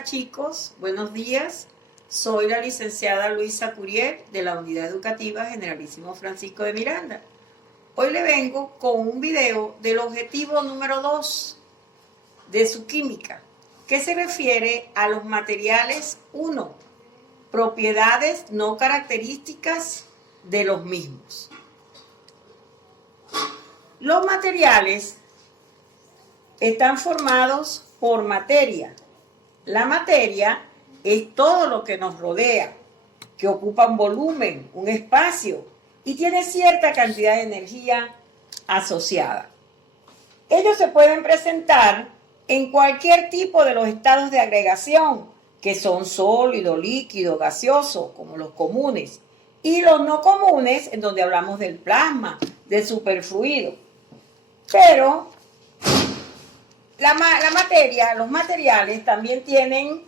Hola chicos, buenos días. Soy la licenciada Luisa Curiel de la Unidad Educativa Generalísimo Francisco de Miranda. Hoy le vengo con un video del objetivo número 2 de su química, que se refiere a los materiales 1, propiedades no características de los mismos. Los materiales están formados por materia. La materia es todo lo que nos rodea, que ocupa un volumen, un espacio y tiene cierta cantidad de energía asociada. Ellos se pueden presentar en cualquier tipo de los estados de agregación, que son sólido, líquido, gaseoso, como los comunes, y los no comunes, en donde hablamos del plasma, del superfluido. Pero la materia, los materiales también tienen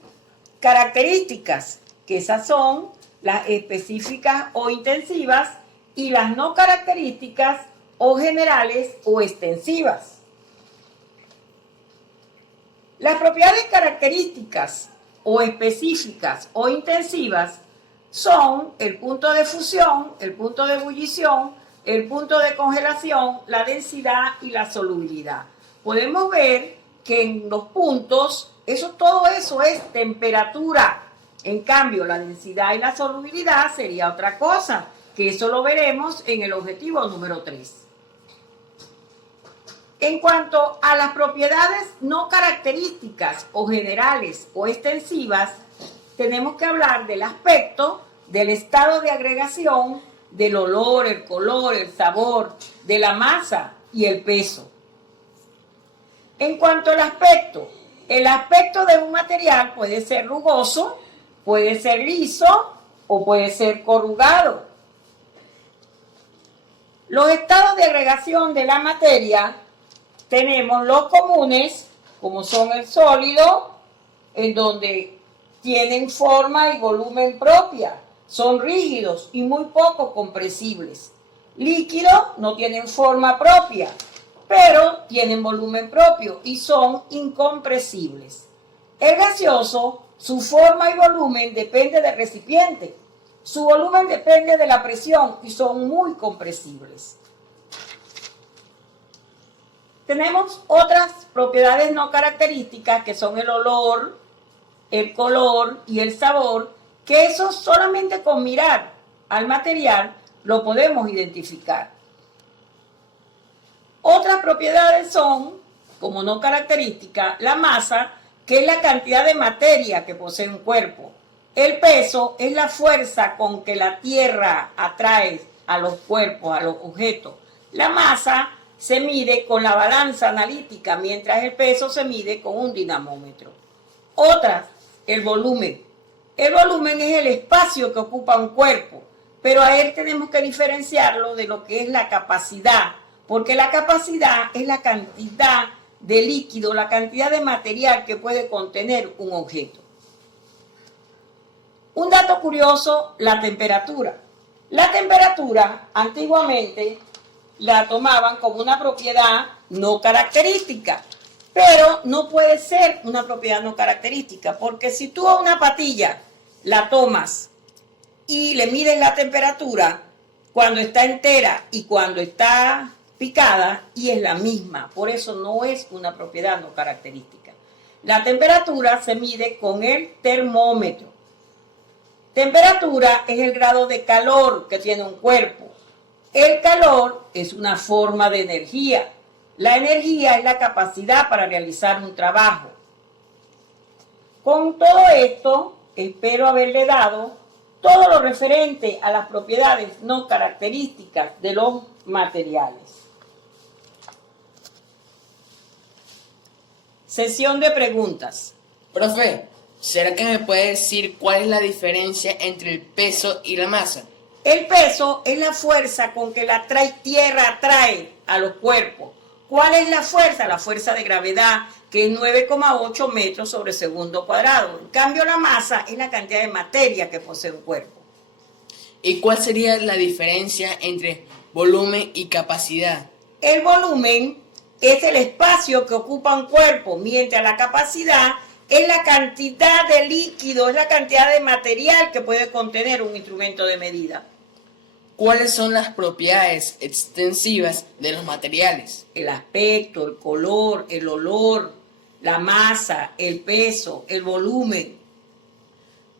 características, que esas son las específicas o intensivas y las no características o generales o extensivas. Las propiedades características o específicas o intensivas son el punto de fusión, el punto de ebullición, el punto de congelación, la densidad y la solubilidad. Podemos ver que en los puntos, todo eso es temperatura. En cambio, la densidad y la solubilidad sería otra cosa, que eso lo veremos en el objetivo número 3. En cuanto a las propiedades no características o generales o extensivas, tenemos que hablar del aspecto, del estado de agregación, del olor, el color, el sabor, de la masa y el peso. En cuanto al aspecto, el aspecto de un material puede ser rugoso, puede ser liso o puede ser corrugado. Los estados de agregación de la materia tenemos los comunes, como son el sólido, en donde tienen forma y volumen propia, son rígidos y muy poco compresibles. Líquidos no tienen forma propia, pero tienen volumen propio y son incompresibles. El gaseoso, su forma y volumen depende del recipiente. Su volumen depende de la presión y son muy compresibles. Tenemos otras propiedades no características que son el olor, el color y el sabor, que eso solamente con mirar al material lo podemos identificar. Otras propiedades son, como no característica, la masa, que es la cantidad de materia que posee un cuerpo. El peso es la fuerza con que la tierra atrae a los cuerpos, a los objetos. La masa se mide con la balanza analítica, mientras el peso se mide con un dinamómetro. Otras, el volumen. El volumen es el espacio que ocupa un cuerpo, pero a él tenemos que diferenciarlo de lo que es la capacidad, porque la capacidad es la cantidad de líquido, la cantidad de material que puede contener un objeto. Un dato curioso, la temperatura. La temperatura antiguamente la tomaban como una propiedad no característica, pero no puede ser una propiedad no característica, porque si tú a una patilla la tomas y le mides la temperatura cuando está entera y cuando está picada, y es la misma, por eso no es una propiedad no característica. La temperatura se mide con el termómetro. Temperatura es el grado de calor que tiene un cuerpo. El calor es una forma de energía. La energía es la capacidad para realizar un trabajo. Con todo esto, espero haberle dado todo lo referente a las propiedades no características de los materiales. Sesión de preguntas. Profe, ¿será que me puede decir cuál es la diferencia entre el peso y la masa? El peso es la fuerza con que la tierra atrae a los cuerpos. ¿Cuál es la fuerza? La fuerza de gravedad, que es 9,8 metros sobre segundo cuadrado. En cambio, la masa es la cantidad de materia que posee un cuerpo. ¿Y cuál sería la diferencia entre volumen y capacidad? El volumen es el espacio que ocupa un cuerpo, mientras la capacidad es la cantidad de líquido, es la cantidad de material que puede contener un instrumento de medida. ¿Cuáles son las propiedades extensivas de los materiales? El aspecto, el color, el olor, la masa, el peso, el volumen.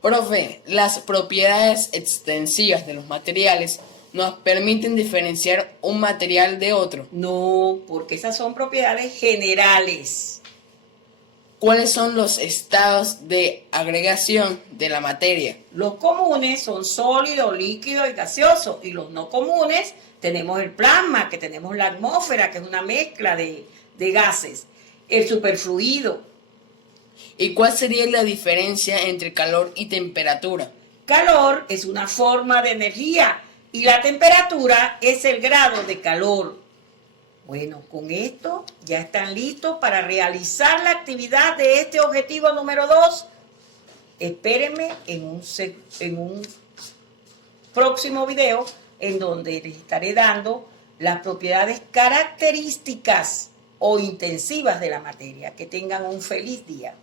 Profe, las propiedades extensivas de los materiales nos permiten diferenciar un material de otro. No, porque esas son propiedades generales. ¿Cuáles son los estados de agregación de la materia? Los comunes son sólido, líquido y gaseoso. Y los no comunes tenemos el plasma, que tenemos la atmósfera, que es una mezcla de gases. El superfluido. ¿Y cuál sería la diferencia entre calor y temperatura? Calor es una forma de energía y la temperatura es el grado de calor. Bueno, con esto ya están listos para realizar la actividad de este objetivo número 2. Espérenme en un próximo video en donde les estaré dando las propiedades características o intensivas de la materia. Que tengan un feliz día.